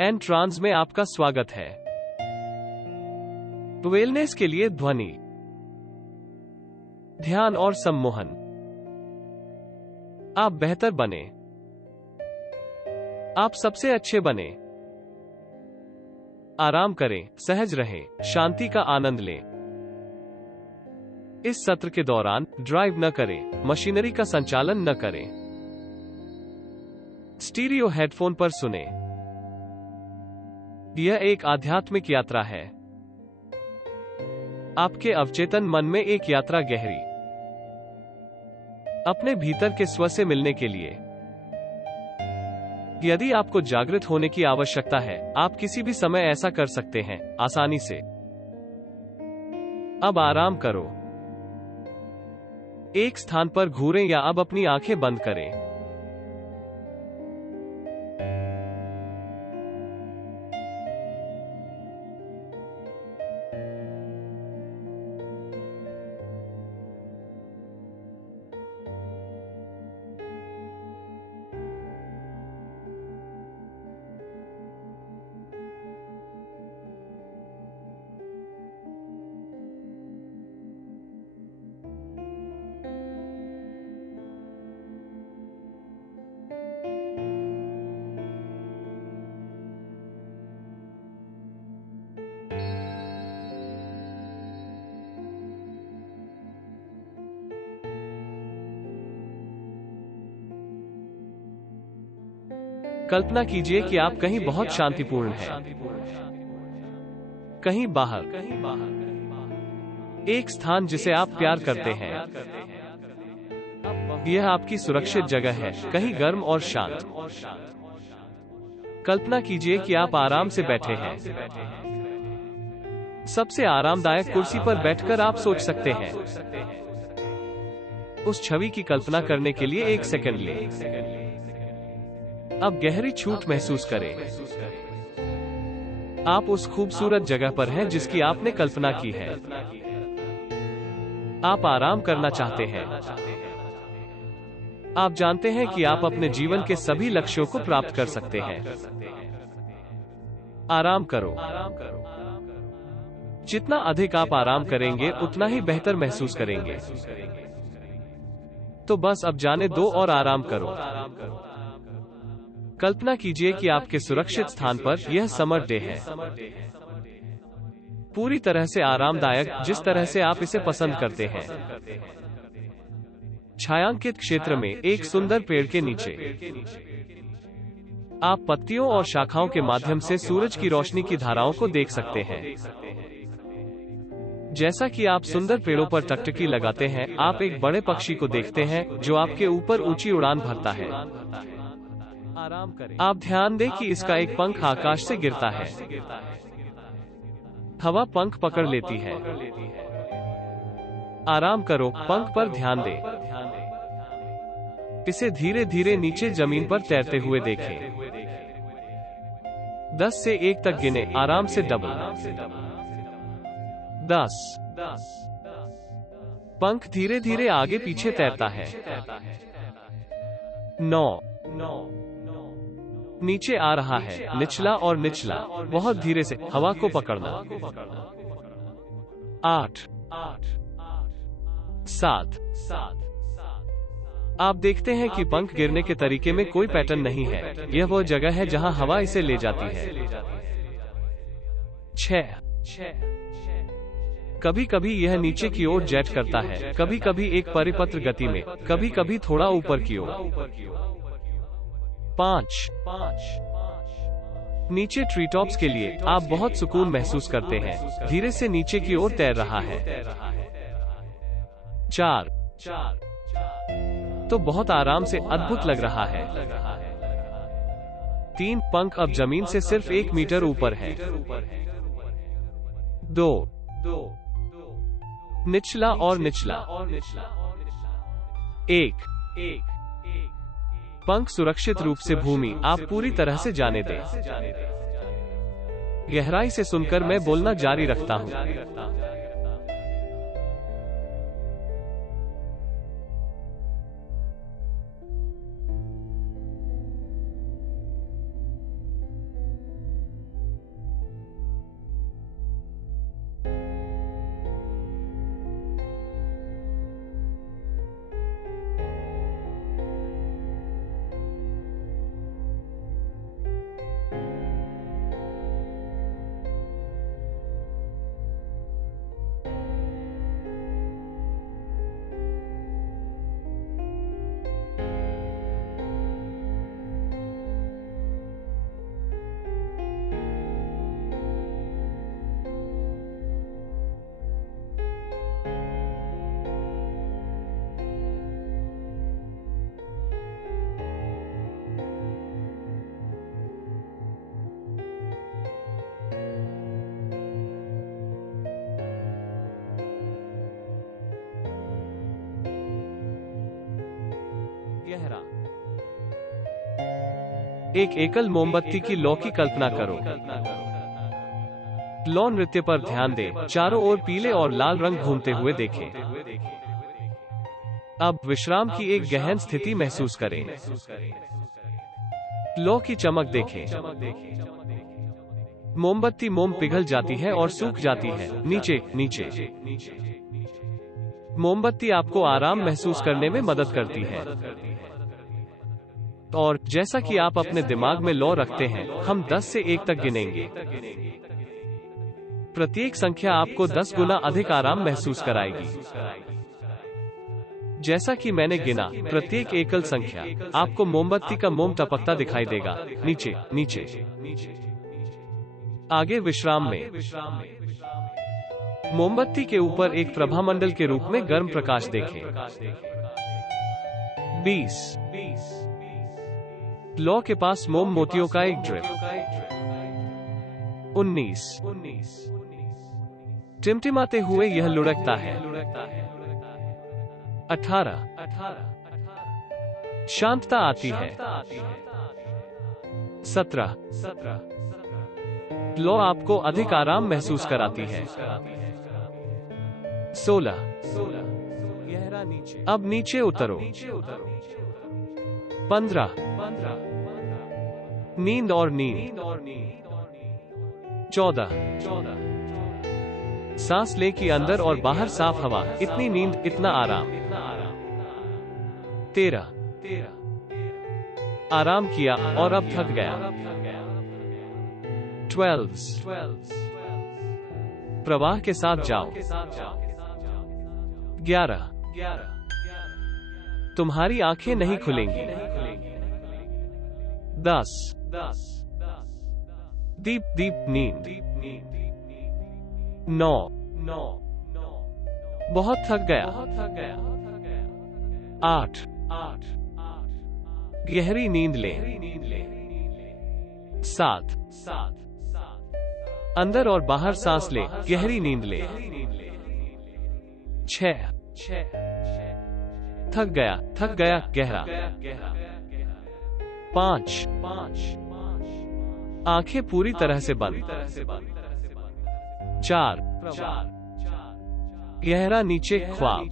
Entrance में आपका स्वागत है। वेलनेस के लिए ध्वनि, ध्यान और सम्मोहन। आप बेहतर बने, आप सबसे अच्छे बने। आराम करें, सहज रहें, शांति का आनंद लें। इस सत्र के दौरान ड्राइव न करें, मशीनरी का संचालन न करें। स्टीरियो हेडफोन पर सुने। यह एक आध्यात्मिक यात्रा है। आपके अवचेतन मन में एक यात्रा गहरी, अपने भीतर के स्व से मिलने के लिए। यदि आपको जागृत होने की आवश्यकता है, आप किसी भी समय ऐसा कर सकते हैं, आसानी से। अब आराम करो। एक स्थान पर घूरें या अब अपनी आंखें बंद करें। कल्पना कीजिए कि आप कहीं बहुत शांतिपूर्ण हैं, कहीं बाहर, एक स्थान जिसे आप प्यार करते हैं। यह आपकी सुरक्षित जगह है, कहीं गर्म और शांत। कल्पना कीजिए कि आप आराम से बैठे हैं। सबसे आरामदायक कुर्सी पर बैठकर आप सोच सकते हैं। उस छवि की कल्पना करने के लिए 1 सेकंड लें। अब गहरी छूट महसूस करें। आप उस खूबसूरत जगह पर हैं जिसकी आपने कल्पना की है। आप आराम करना चाहते हैं। आप जानते हैं कि आप अपने जीवन के सभी लक्ष्यों को प्राप्त कर सकते हैं। आराम करो। जितना अधिक आप आराम करेंगे, उतना ही बेहतर महसूस करेंगे। तो बस अब जाने दो और आराम करो। कल्पना कीजिए कि आपके सुरक्षित स्थान पर यह समर डे है। पूरी तरह से आरामदायक, जिस तरह से आप इसे पसंद करते हैं। छायांकित क्षेत्र में एक सुंदर पेड़ के नीचे आप पत्तियों और शाखाओं के माध्यम से सूरज की रोशनी की धाराओं को देख सकते हैं। जैसा कि आप सुंदर पेड़ों पर टकटकी लगाते हैं, आप एक बड़े पक्षी को देखते हैं जो आपके ऊपर ऊंची उड़ान भरता है। आराम करें। आप ध्यान दें कि इसका एक पंख आकाश से गिरता है। हवा पंख पकड़ लेती है। आराम करो, पंख पर ध्यान दें। इसे धीरे धीरे नीचे जमीन पर तैरते हुए देखें। 10 से 1 तक गिने, आराम से डबल। 10। पंख धीरे धीरे आगे पीछे तैरता है। 9। नीचे आ रहा है, निचला और निचला, बहुत धीरे से, हवा को पकड़ना। 8। 7। आप देखते हैं कि पंख गिरने के तरीके में कोई पैटर्न नहीं है। यह वो जगह है जहां हवा इसे ले जाती है। 6। कभी कभी यह नीचे की ओर जेट करता है, कभी कभी एक परिपत्र गति में, कभी कभी थोड़ा ऊपर की ओर। 5। नीचे ट्री टॉप्स के लिए आप बहुत सुकून महसूस करते हैं, धीरे से नीचे की ओर तैर रहा है। 4। तो बहुत आराम से, अद्भुत लग रहा है। 3। पंख अब जमीन से सिर्फ 1 मीटर ऊपर है। 2। निचला और निचला। 1। पंख सुरक्षित रूप से भूमि, आप पूरी तरह से जाने दें। गहराई से सुनकर मैं बोलना जारी रखता हूं। एक एकल मोमबत्ती की लौ की कल्पना करो। लौ नृत्य पर ध्यान दें, चारों ओर पीले और लाल रंग घूमते हुए देखें। अब विश्राम की एक गहन स्थिति महसूस करें। लौ की चमक देखें। मोमबत्ती मोम पिघल जाती है और सूख जाती है। नीचे नीचे। मोमबत्ती आपको आराम महसूस करने में मदद करती है। और जैसा कि आप अपने दिमाग में लौ रखते हैं, हम 10 से 1 तक गिनेंगे। प्रत्येक संख्या आपको 10 गुना अधिक आराम महसूस कराएगी। जैसा कि मैंने गिना, प्रत्येक एकल संख्या आपको मोमबत्ती का मोम टपकता दिखाई देगा। नीचे नीचे। आगे विश्राम में। मोमबत्ती के ऊपर एक प्रभामंडल के रूप में गर्म प्रकाश देखें। 20। लौ के पास मोम मोतियों का एक ड्रिप। 19। टिमटिमाते हुए यह लुढ़कता है। 18। शांतता आती है। 17। लौ आपको अधिक आराम महसूस कराती है। 16। गहरा नीचे। अब नीचे उतरो। 15। नींद और नींद। 14। सांस ले कि अंदर और बाहर साफ हवा, इतनी नींद, इतना आराम। 13। आराम किया और अब थक गया। 12। प्रवाह के साथ जाओ। 11। तुम्हारी आंखें नहीं खुलेंगी। 10। दीप दीप नींद। 9। बहुत थक गया। 8। गहरी नींद ले। 7। अंदर और बाहर सांस ले, गहरी नींद ले। 6। थक गया, गहरा। 5। आंखें पूरी तरह से बंद। 4। गहरा नीचे, ख्वाब।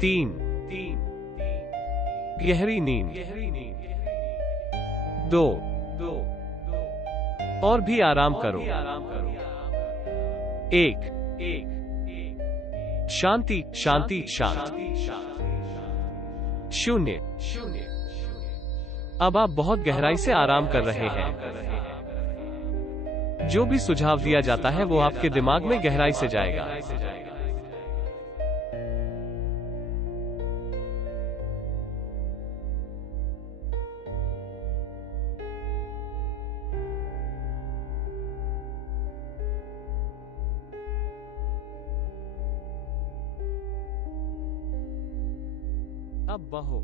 3। गहरी नींद। 2। और भी आराम करो। 1। शांति शांति शांत। 0। अब आप बहुत गहराई से आराम कर रहे हैं। जो भी सुझाव दिया जाता है वो आपके दिमाग में गहराई से जाएगा। अब बहो।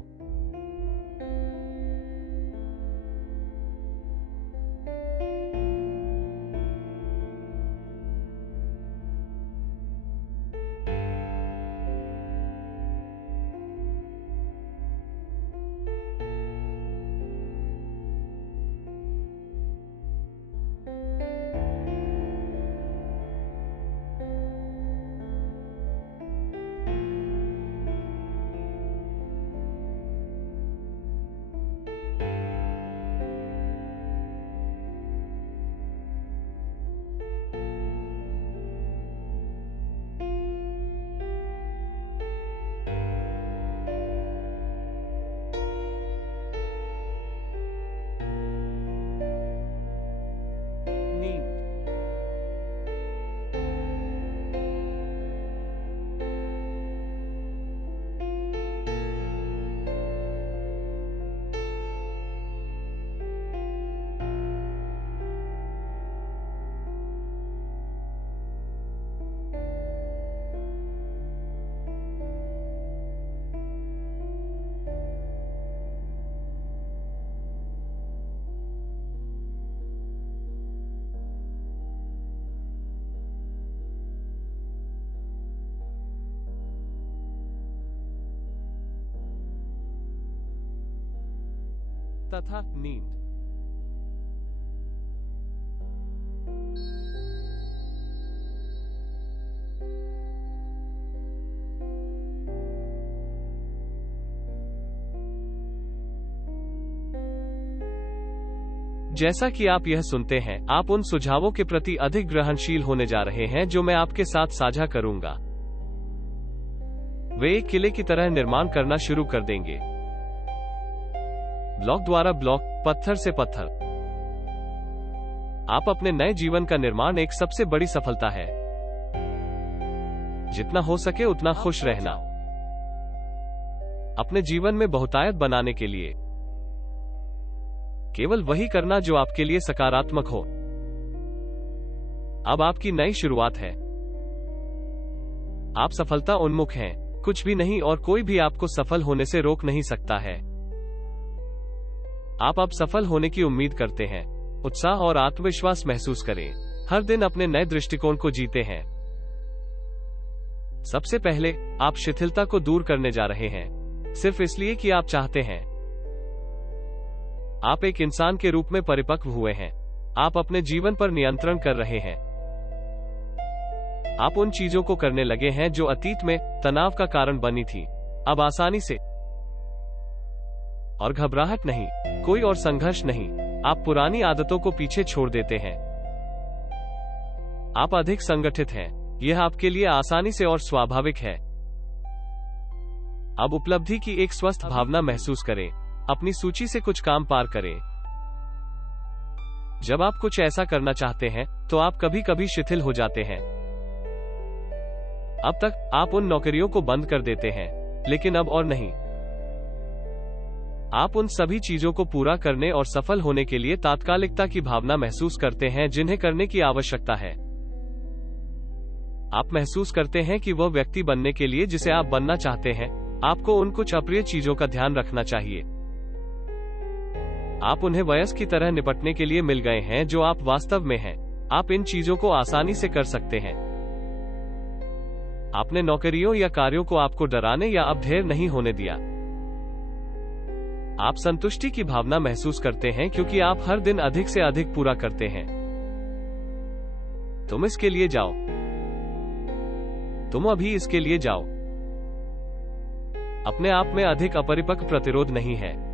तथा नींद। जैसा कि आप यह सुनते हैं, आप उन सुझावों के प्रति अधिक ग्रहणशील होने जा रहे हैं जो मैं आपके साथ साझा करूंगा। वे एक किले की तरह निर्माण करना शुरू कर देंगे, ब्लॉक द्वारा ब्लॉक, पत्थर से पत्थर। आप अपने नए जीवन का निर्माण एक सबसे बड़ी सफलता है। जितना हो सके उतना खुश रहना। अपने जीवन में बहुतायत बनाने के लिए केवल वही करना जो आपके लिए सकारात्मक हो। अब आपकी नई शुरुआत है। आप सफलता उन्मुख हैं। कुछ भी नहीं और कोई भी आपको सफल होने से रोक नहीं सकता है। आप अब सफल होने की उम्मीद करते हैं। उत्साह और आत्मविश्वास महसूस करें। हर दिन अपने नए दृष्टिकोण को जीते हैं। सबसे पहले, आप शिथिलता को दूर करने जा रहे हैं, सिर्फ इसलिए कि आप चाहते हैं। आप एक इंसान के रूप में परिपक्व हुए हैं। आप अपने जीवन पर नियंत्रण कर रहे हैं। आप उन चीजों को करने लगे हैं जो अतीत में तनाव का कारण बनी थी। अब आसानी से और घबराहट नहीं, कोई और संघर्ष नहीं। आप पुरानी आदतों को पीछे छोड़ देते हैं। आप अधिक संगठित हैं। यह आपके लिए आसानी से और स्वाभाविक है। अब उपलब्धि की एक स्वस्थ भावना महसूस करें। अपनी सूची से कुछ काम पार करें। जब आप कुछ ऐसा करना चाहते हैं तो आप कभी कभी शिथिल हो जाते हैं। अब तक आप उन नौकरियों को बंद कर देते हैं, लेकिन अब और नहीं। आप उन सभी चीजों को पूरा करने और सफल होने के लिए तात्कालिकता की भावना महसूस करते हैं जिन्हें करने की आवश्यकता है। आप महसूस करते हैं कि वह व्यक्ति बनने के लिए जिसे आप बनना चाहते हैं, आपको उन कुछ अप्रिय चीजों का ध्यान रखना चाहिए। आप उन्हें वयस्क की तरह निपटने के लिए मिल गए हैं जो आप वास्तव में हैं। आप इन चीजों को आसानी से कर सकते हैं। आपने नौकरियों या कार्यों को आपको डराने या अब ढेर नहीं होने दिया। आप संतुष्टि की भावना महसूस करते हैं क्योंकि आप हर दिन अधिक से अधिक पूरा करते हैं। तुम इसके लिए जाओ। तुम अभी इसके लिए जाओ। अपने आप में अधिक अपरिपक्व प्रतिरोध नहीं है।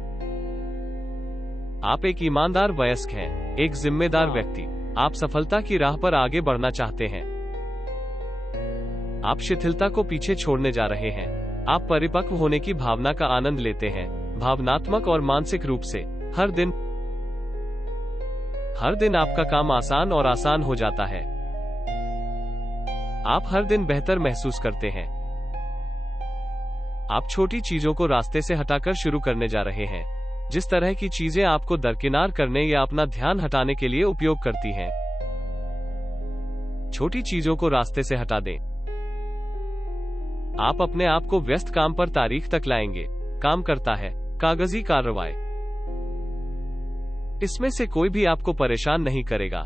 आप एक ईमानदार वयस्क हैं, एक जिम्मेदार व्यक्ति। आप सफलता की राह पर आगे बढ़ना चाहते हैं। आप शिथिलता को पीछे छोड़ने जा रहे हैं। आप परिपक्व होने की भावना का आनंद लेते हैं, भावनात्मक और मानसिक रूप से। हर दिन आपका काम आसान और आसान हो जाता है। आप हर दिन बेहतर महसूस करते हैं। आप छोटी चीजों को रास्ते से हटाकर शुरू करने जा रहे हैं। जिस तरह की चीजें आपको दरकिनार करने या अपना ध्यान हटाने के लिए उपयोग करती हैं, छोटी चीजों को रास्ते से हटा दें। आप अपने आप को व्यस्त काम पर तारीख तक लाएंगे। काम करता है, कागजी कार्रवाई। इसमें से कोई भी आपको परेशान नहीं करेगा।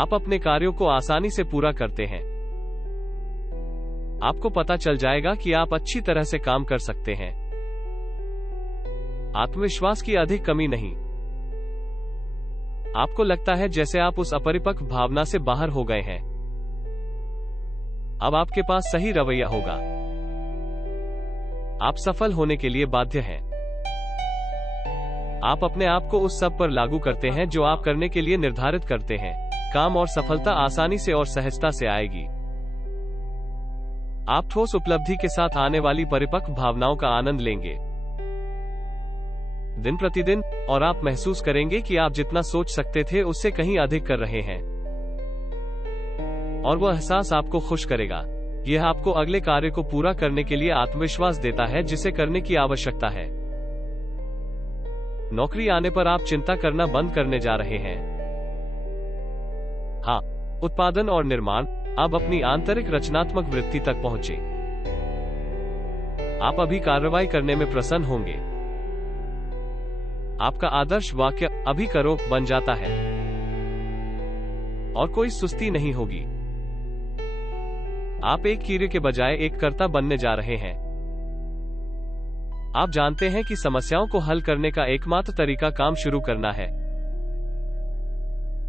आप अपने कार्यों को आसानी से पूरा करते हैं। आपको पता चल जाएगा कि आप अच्छी तरह से काम कर सकते हैं। आत्मविश्वास की अधिक कमी नहीं। आपको लगता है जैसे आप उस अपरिपक्व भावना से बाहर हो गए हैं। अब आपके पास सही रवैया होगा। आप सफल होने के लिए बाध्य हैं। आप अपने आप को उस सब पर लागू करते हैं जो आप करने के लिए निर्धारित करते हैं। काम और सफलता आसानी से और सहजता से आएगी। आप ठोस उपलब्धि के साथ आने वाली परिपक्व भावनाओं का आनंद लेंगे दिन प्रतिदिन, और आप महसूस करेंगे कि आप जितना सोच सकते थे उससे कहीं अधिक कर रहे हैं। और वह एहसास आपको खुश करेगा। यह आपको अगले कार्य को पूरा करने के लिए आत्मविश्वास देता है जिसे करने की आवश्यकता है। नौकरी आने पर आप चिंता करना बंद करने जा रहे हैं। हाँ, उत्पादन और निर्माण अब अपनी आंतरिक रचनात्मक वृत्ति तक पहुंचे। आप अभी कार्रवाई करने में प्रसन्न होंगे। आपका आदर्श वाक्य "अभी करो" बन जाता है और कोई सुस्ती नहीं होगी। आप एक कीड़े के बजाय एक कर्ता बनने जा रहे हैं। आप जानते हैं कि समस्याओं को हल करने का एकमात्र तरीका काम शुरू करना है।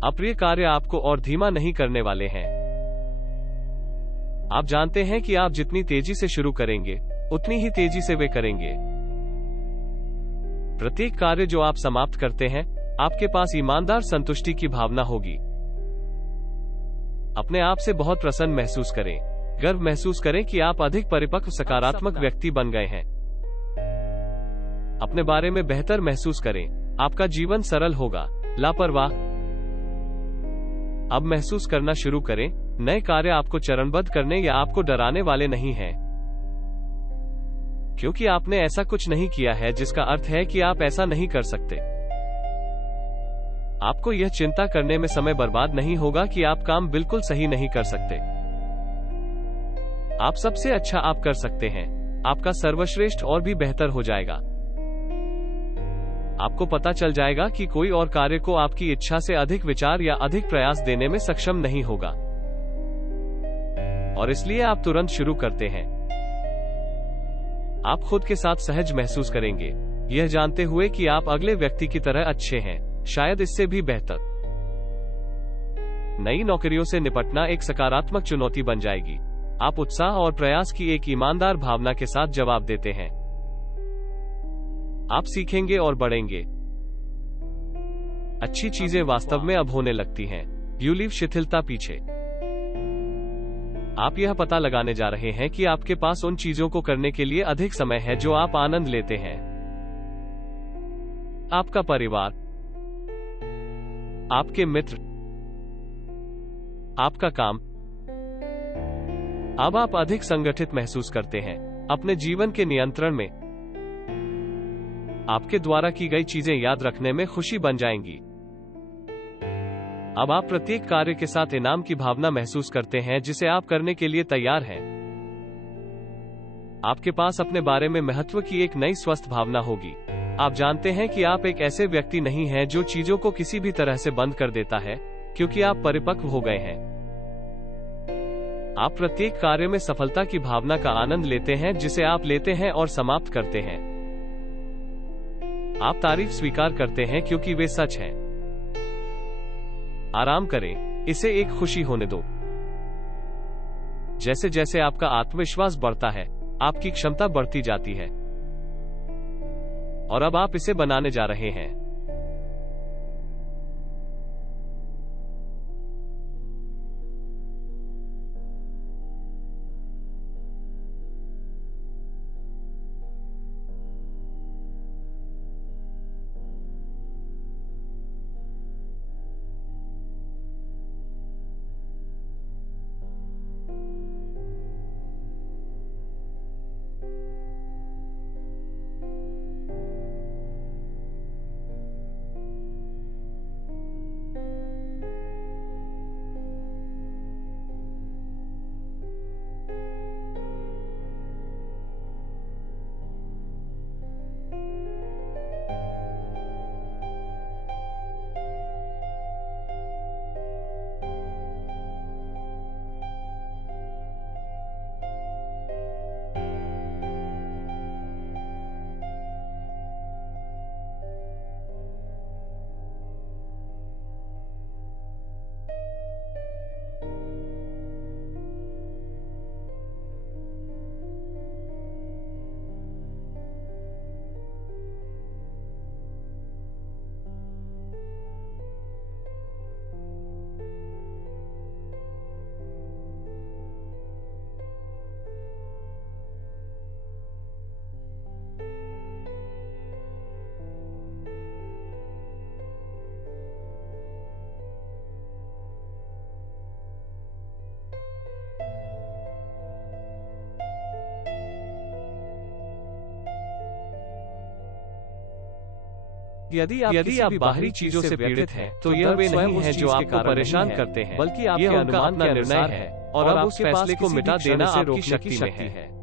अप्रिय कार्य आपको और धीमा नहीं करने वाले हैं। आप जानते हैं कि आप जितनी तेजी से शुरू करेंगे, उतनी ही तेजी से वे करेंगे। प्रत्येक कार्य जो आप समाप्त करते हैं, आपके पास ईमानदार संतुष्टि की भावना होगी। अपने आप से बहुत प्रसन्न महसूस करें। गर्व महसूस करें कि आप अधिक परिपक्व सकारात्मक व्यक्ति बन गए हैं। अपने बारे में बेहतर महसूस करें। आपका जीवन सरल होगा। लापरवाह। अब महसूस करना शुरू करें, नए कार्य आपको चरणबद्ध करने या आपको डराने वाले नहीं हैं, क्योंकि आपने ऐसा कुछ नहीं किया है जिसका अर्थ है कि आप ऐसा नहीं कर सकते। आपको यह चिंता करने में समय बर्बाद नहीं होगा कि आप काम बिल्कुल सही नहीं कर सकते। आप सबसे अच्छा आप कर सकते हैं। आपका सर्वश्रेष्ठ और भी बेहतर हो जाएगा। आपको पता चल जाएगा कि कोई और कार्य को आपकी इच्छा से अधिक विचार या अधिक प्रयास देने में सक्षम नहीं होगा, और इसलिए आप तुरंत शुरू करते हैं। आप खुद के साथ सहज महसूस करेंगे, यह जानते हुए कि आप अगले व्यक्ति की तरह अच्छे हैं, शायद इससे भी बेहतर। नई नौकरियों से निपटना एक सकारात्मक चुनौती बन जाएगी। आप उत्साह और प्रयास की एक ईमानदार भावना के साथ जवाब देते हैं। आप सीखेंगे और बढ़ेंगे। अच्छी चीजें वास्तव में अब होने लगती हैं। यू लीव शिथिलता पीछे। आप यह पता लगाने जा रहे हैं कि आपके पास उन चीजों को करने के लिए अधिक समय है जो आप आनंद लेते हैं। आपका परिवार, आपके मित्र, आपका काम। अब आप अधिक संगठित महसूस करते हैं। अपने जीवन के नियंत्रण में। आपके द्वारा की गई चीजें याद रखने में खुशी बन जाएंगी। अब आप प्रत्येक कार्य के साथ इनाम की भावना महसूस करते हैं जिसे आप करने के लिए तैयार हैं। आपके पास अपने बारे में महत्व की एक नई स्वस्थ भावना होगी। आप जानते हैं कि आप एक ऐसे व्यक्ति नहीं हैं जो चीजों को किसी भी तरह से बंद कर देता है, क्योंकि आप परिपक्व हो गए हैं। आप प्रत्येक कार्य में सफलता की भावना का आनंद लेते हैं जिसे आप लेते हैं और समाप्त करते हैं। आप तारीफ स्वीकार करते हैं क्योंकि वे सच हैं। आराम करें, इसे एक खुशी होने दो। जैसे जैसे आपका आत्मविश्वास बढ़ता है, आपकी क्षमता बढ़ती जाती है, और अब आप इसे बनाने जा रहे हैं। यदि आप बाहरी चीजों से पीड़ित हैं, तो यह वे नहीं हैं जो आपको परेशान करते हैं, बल्कि आपके अनुमान का निर्णय है, और अब उस फैसले को मिटा देना आपकी शक्ति में है।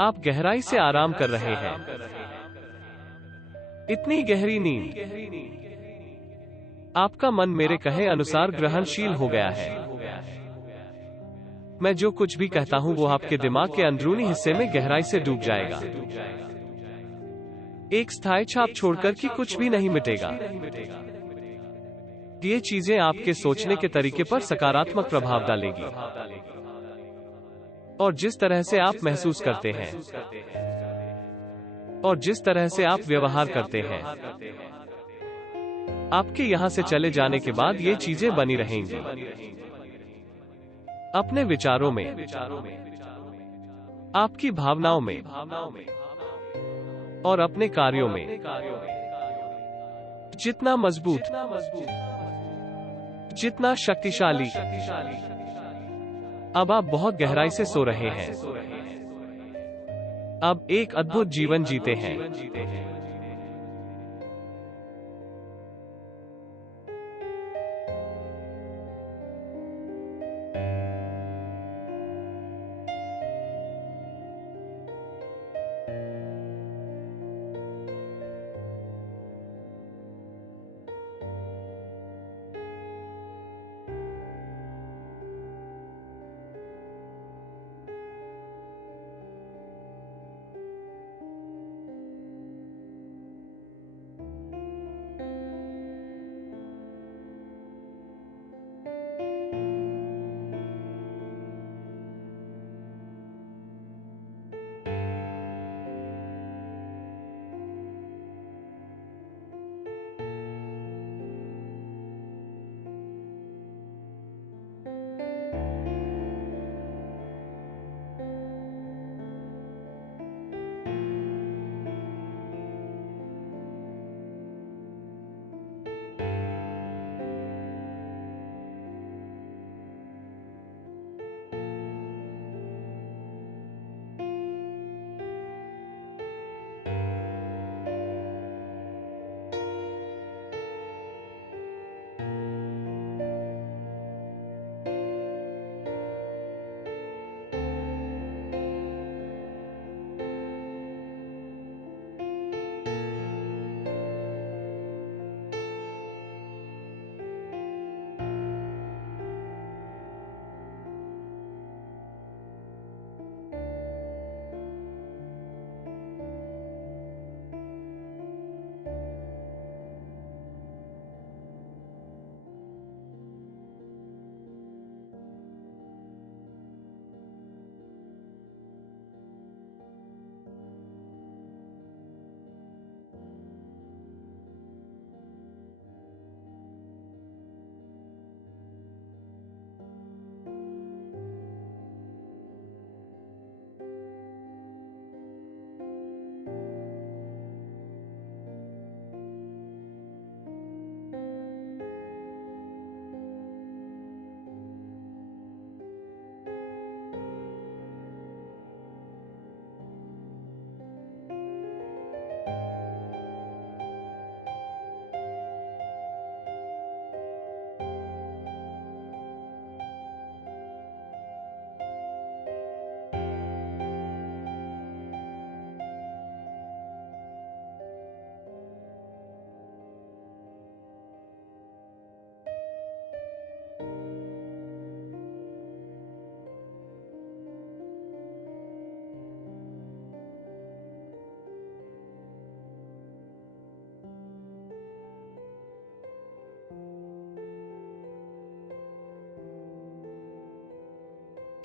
आप गहराई से आराम कर रहे हैं। इतनी गहरी नींद। आपका मन मेरे कहे अनुसार ग्रहणशील हो गया है। मैं जो कुछ भी कहता हूं वो आपके दिमाग के अंदरूनी हिस्से में गहराई से डूब जाएगा। एक स्थायी छाप छोड़कर कि कुछ भी नहीं मिटेगा। ये चीजें आपके सोचने के तरीके पर सकारात्मक प्रभाव डालेगी और जिस तरह से आप महसूस करते हैं और जिस तरह से आप व्यवहार करते हैं। आपके यहां से चले जाने के बाद ये चीजें बनी रहेंगी। अपने विचारों में, आपकी भावनाओं में और अपने कार्यों में। जितना मजबूत, जितना शक्तिशाली। अब आप बहुत गहराई से सो रहे हैं। अब एक अद्भुत जीवन जीते हैं।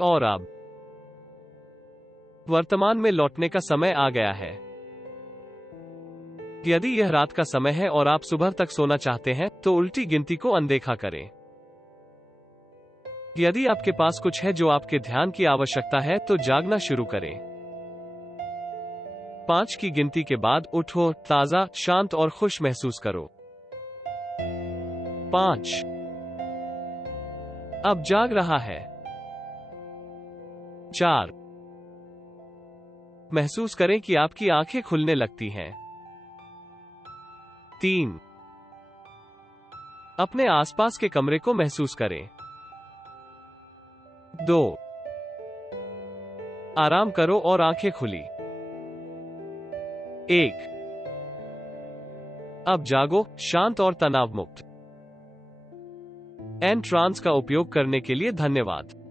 और अब वर्तमान में लौटने का समय आ गया है। यदि यह रात का समय है और आप सुबह तक सोना चाहते हैं तो उल्टी गिनती को अनदेखा करें। यदि आपके पास कुछ है जो आपके ध्यान की आवश्यकता है तो जागना शुरू करें। 5 की गिनती के बाद उठो, ताजा, शांत और खुश महसूस करो। 5 अब जाग रहा है। 4 महसूस करें कि आपकी आंखें खुलने लगती हैं। 3 अपने आसपास के कमरे को महसूस करें। 2 आराम करो और आंखें खुली। 1। अब जागो, शांत और तनाव मुक्त। एन ट्रांस का उपयोग करने के लिए धन्यवाद।